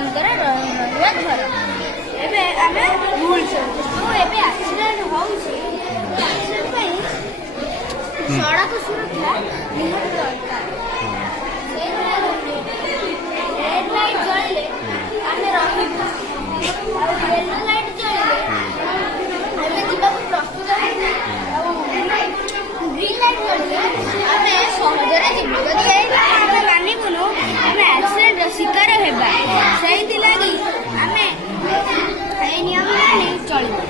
ମାନଙ୍କର ରହିବା ଘର। ଏବେ ଆମେ ରୁଲ୍ସ ଯେଉଁ ଏବେ ଆକ୍ସିଡେଣ୍ଟ ହେଉଛି, ଆକ୍ସିଡେଣ୍ଟ ପାଇଁ ସଡ଼କ ସୁରକ୍ଷା ନିହାତି ଦରକାର। ରେଡ୍ ଲାଇଟ୍ ଜଳିଲେ ଆମେ ରହିବୁ, ଆଉ ୟେଲୋ ଲାଇଟ୍ ଜଳିଲେ ଆମେ ଯିବାକୁ ପ୍ରସ୍ତୁତ ହେବୁ, ଆଉ ଗ୍ରୀନ୍ ଲାଇଟ୍ ଜଳିଲେ ଆମେ ସହଜରେ ଯିବୁ। ଯଦି ଏଇ ଆମେ ମାନିବୁନୁ ଆମେ ଆକ୍ସିଡେଣ୍ଟର ଶିକାର ହେବା। ସେଇଥିଲାଗି ଆମେ ଏଇ ନିୟମ ମାନି ଚଳିବୁ।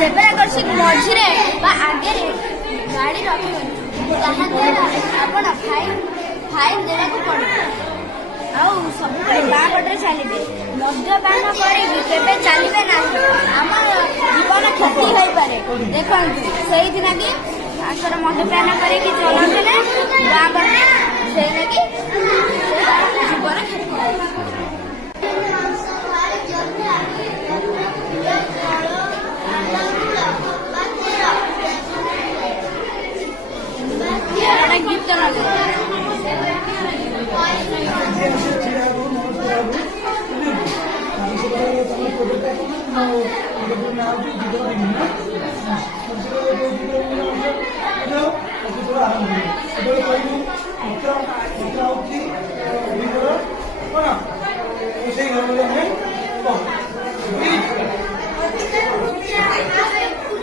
ଜେବ୍ରା କ୍ରସିଂ ମଝିରେ ବା ଆଗରେ ଗାଡ଼ି ରଖିବେନି, ଯାହାଦ୍ୱାରା ଆପଣ ଫାଇନ୍ ଦେବାକୁ ପଡ଼ିବ। ଆଉ ସବୁବେଳେ ବାଁ ପଟରେ ଚାଲିବେ, ମଦ୍ୟପାନ କରିକି କେବେ ଚାଲିବେ ନାହିଁ, ଆମର ଜୀବନ କ୍ଷତି ହୋଇପାରେ। ଦେଖନ୍ତୁ ସେଇଥିଲାଗି ଆଙ୍କର ମଦ୍ୟପାନ କରିକି ଚଲାଉଥିଲେ ବାଁ ପଟରେ, ସେଇଲାଗି ଜୀବନ କ୍ଷତି ଗୀତ ଆରମ୍ଭ